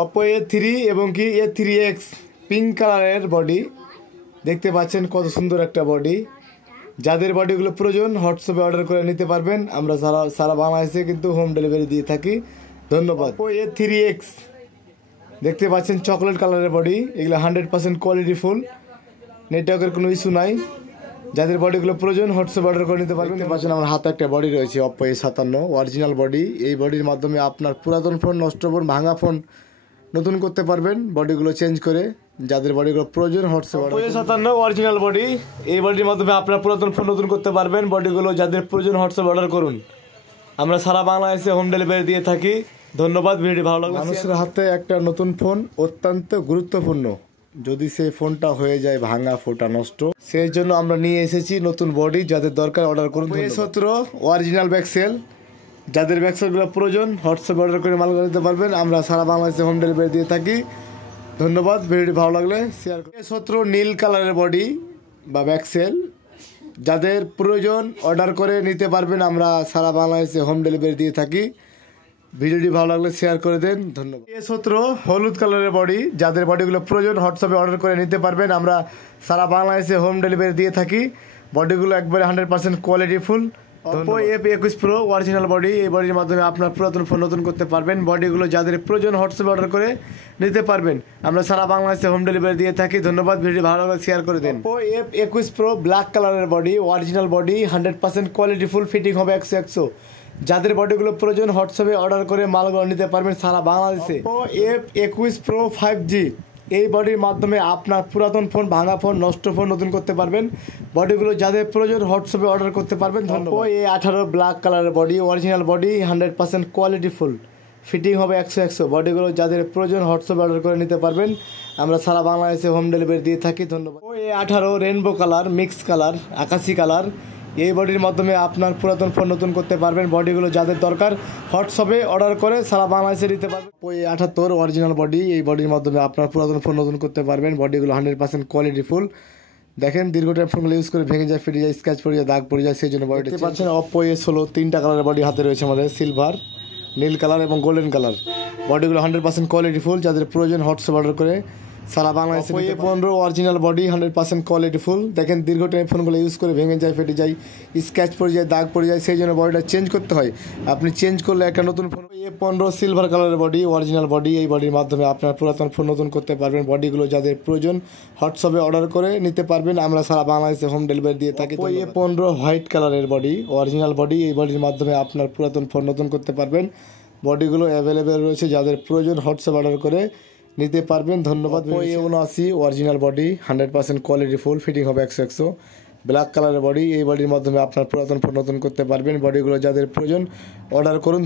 Oppo A3 এবং কি A3X pink কালারের বডি দেখতে পাচ্ছেন, কত সুন্দর একটা বডি। যাদের বডিগুলো প্রয়োজন হোয়াটসঅ্যাপে অর্ডার করে নিতে পারবেন। আমরা সারা বাংলাদেশে কিন্তু হোম ডেলিভারি দিয়ে থাকি। ধন্যবাদ। অপো A3X দেখতে পাচ্ছেন চকলেট কালারের বডি, এগুলো 100% কোয়ালিটি ফুল, নেটওয়ার্কের কোনো ইস্যু নাই। যাদের বডিগুলো প্রয়োজন হোয়াটসঅ্যাপ অর্ডার করে নিতে পারবেন। পাচ্ছেন আমার হাতে একটা বডি রয়েছে অপো A57 অরিজিনাল বডি। এই বডির মাধ্যমে আপনার পুরাতন ফোন, নষ্ট ফোন, ভাঙা ফোন নতুন করতে পারবেন বডিগুলো চেঞ্জ করে। যাদের বডিগুলো প্রয়োজন WhatsApp Oppo A57 original body, এই বডির মাধ্যমে আপনার পুরাতন ফোন নতুন করতে পারবেন। বডিগুলো যাদের প্রয়োজন হোয়াটসঅ্যাপ অর্ডার করুন। আমরা সারা বাংলাদেশে হোম ডেলিভারি দিয়ে থাকি। ধন্যবাদ। ভিডিওটি ভালো লাগবে। মানুষের হাতে একটা নতুন ফোন অত্যন্ত গুরুত্বপূর্ণ। যদি সেই ফোনটা হয়ে যায় ভাঙা, ফোটা, নষ্ট, সেই জন্য আমরা নিয়ে এসেছি নতুন বডি। যাদের দরকার অর্ডার করুন। A17 অরিজিনাল ব্যাকসেল, যাদের ব্যাকসেলগুলো প্রয়োজন হোয়াটসঅ্যাপ অর্ডার করে মাল নিতে পারবেন। আমরা সারা বাংলাদেশে হোম ডেলিভারি দিয়ে থাকি। ধন্যবাদ। ভিডিওটি ভালো লাগলে শেয়ার করুন। A17 নীল কালারের বডি বা ব্যাকসেল, যাদের প্রয়োজন অর্ডার করে নিতে পারবেন। আমরা সারা বাংলাদেশে হোম ডেলিভারি দিয়ে থাকি। ভিডিওটি ভালো লাগলে শেয়ার করে দেন। ধন্যবাদ। A17 হলুদ কালারের বডি, যাদের বডিগুলো প্রয়োজন হোয়াটসঅ্যাপে অর্ডার করে নিতে পারবেন। আমরা সারা বাংলাদেশে হোম ডেলিভারি দিয়ে থাকি। বডিগুলো একবারে 100% quality full. Oppo F21 Pro original body, এই বডির মাধ্যমে আপনার পুরাতন ফোন নতুন করতে পারবেন। বডিগুলো যাদের প্রয়োজন হোয়াটসঅ্যাপে অর্ডার করে নিতে পারবেন। আমরা সারা বাংলাদেশে হোম ডেলিভারি দিয়ে থাকি। ধন্যবাদ। ভিডিও ভালো লাগলে শেয়ার করে দেন। অপো F21 Pro ব্ল্যাক কালারের body, original body, 100% quality full, fitting হবে 100। যাদের বডিগুলো প্রয়োজন হোয়াটসঅ্যাপে অর্ডার করে মালগুলো নিতে পারবেন সারা বাংলাদেশে। অপো F21 Pro 5G, এই বডির মাধ্যমে আপনার পুরাতন ফোন, ভাঙা ফোন, নষ্ট ফোন নতুন করতে পারবেন। বডিগুলো যাদের প্রয়োজন হোয়াটসঅ্যাপে অর্ডার করতে পারবেন। ধন্যবাদ। অপো A18 ব্ল্যাক কালারের body, original body, 100% quality full, fitting হবে 100। বডিগুলো যাদের প্রয়োজন হোয়াটসঅ্যাপে অর্ডার করে নিতে পারবেন। আমরা সারা বাংলাদেশে হোম ডেলিভারি দিয়ে থাকি। ধন্যবাদ। Oppo A18 rainbow colour, mix colour, আকাশি কালার, এই বডির মাধ্যমে আপনার পুরাতন ফোন নতুন করতে পারবেন। বডিগুলো যাদের দরকার হোয়াটসঅ্যাপে অর্ডার করে সারা বাংলাদেশে দিতে পারবেন। অপো A78 অরিজিনাল বডি, এই বডির মাধ্যমে আপনার পুরাতন ফোন নতুন করতে পারবেন। বডিগুলো 100% কোয়ালিটি ফুল। দেখেন দীর্ঘ টাইম ফোনগুলো ইউজ করে ভেঙে যায়, ফেটে যায়, স্ক্র্যাচ পড়ে যায়, দাগ পড়ে যায়, সেই জন্য বডিটা দেখতে পাচ্ছেন। অপো A16 তিনটা কালারের বডি হাতে রয়েছে আমাদের, সিলভার, নীল কালার এবং গোল্ডেন কালার। বডিগুলো 100% কোয়ালিটি ফুল, যাদের প্রয়োজন হোয়াটসঅ্যাপ অর্ডার করে সারা বাংলাদেশে। A15 original body, 100% quality full. দেখেন দীর্ঘ টাইম ফোনগুলো ইউজ করে ভেঙে যায়, ফেটে যায়, স্ক্র্যাচ পড়ে যায়, দাগ পড়ে যায়, সেই জন্য বডিটা চেঞ্জ করতে হয়। আপনি চেঞ্জ করলে একটা নতুন ফোন। A15 সিলভার কালারের বডি, অরিজিনাল বডি, এই বডির মাধ্যমে আপনার পুরাতন ফোন নতুন করতে পারবেন। বডিগুলো যাদের প্রয়োজন হোয়াটসঅ্যাপে অর্ডার করে নিতে পারবেন। আমরা সারা বাংলাদেশে হোম ডেলিভারি দিয়ে থাকি। A15 হোয়াইট কালারের বডি, অরিজিনাল বডি, এই বডির মাধ্যমে আপনার পুরাতন ফোন নতুন করতে পারবেন। বডিগুলো অ্যাভেলেবেল রয়েছে, যাদের প্রয়োজন হোয়াটসঅ্যাপ অর্ডার করে নিতে পারবেন। ধন্যবাদ। A79 original body, 100% quality full, fitting হবে 100। ব্ল্যাক কালারের বডি, এই বডির মাধ্যমে আপনার পুরাতন ফোন নতুন করতে পারবেন। বডিগুলো যাদের প্রয়োজন অর্ডার করুন।